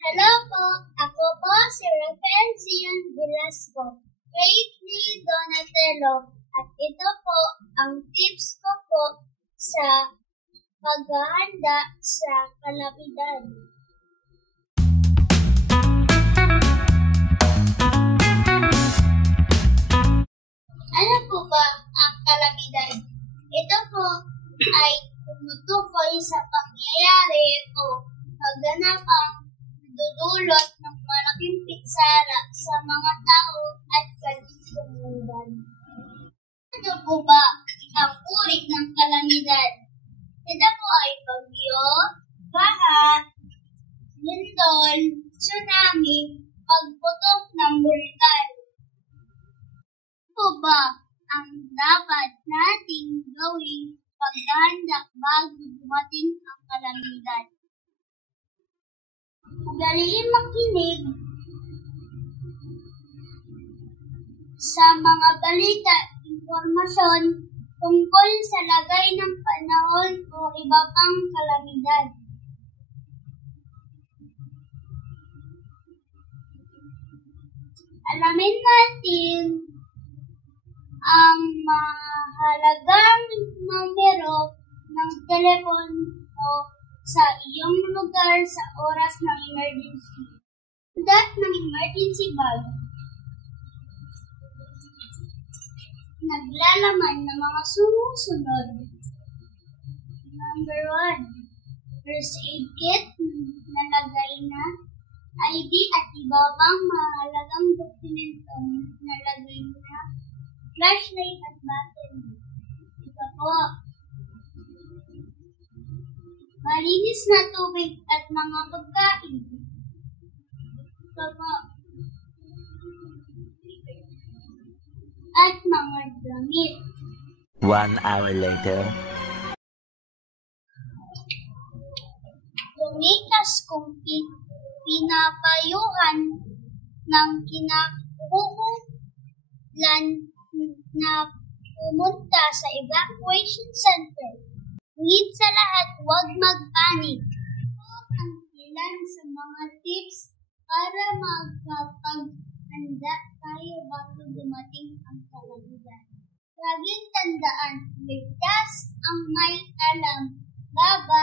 Hello po, ako po si Rafael Zion Velasco, grade 3 Donatello, at ito po ang tips ko po sa paghahanda sa kalamidad. Ano po ba ang kalamidad? Ito po ay tumutukoy sa pangyayari o kaganapang dudulot ng malaking pinsala sa mga tao at kalusugan. Ano po ba ang uri ng kalamidad? Ito po ay bagyo, baha, lindol, tsunami, pagputok ng bulkan. Ano po ba ang dapat nating gawing paghahanda bago dumating ang kalamidad? Ugaliin makinig sa mga balita, impormasyon tungkol sa lagay ng panahon o iba pang kalamidad. Alamin natin ang mahalagang numero ng telepono sa iyong lugar sa oras ng emergency. Tanda ng emergency bag. Naglalaman ng mga sumusunod. Number 1. First aid kit, nalagay na. ID at iba pang mahalagang dokumento, nalagay na. Flashlight at battery. Ito po. Malinis na tubig at mga pagkain. Ito po. At mga damit. 1 hour later. Lumikas kung pinapayuhan ng kinakaukulan na pumunta sa evacuation center. Higit sa lahat, huwag magpanik. Ito ang ilan sa mga tips para magkapaghanda tayo bago dumating ang kalamidad. Laging tandaan, ligtas ang may alam, laban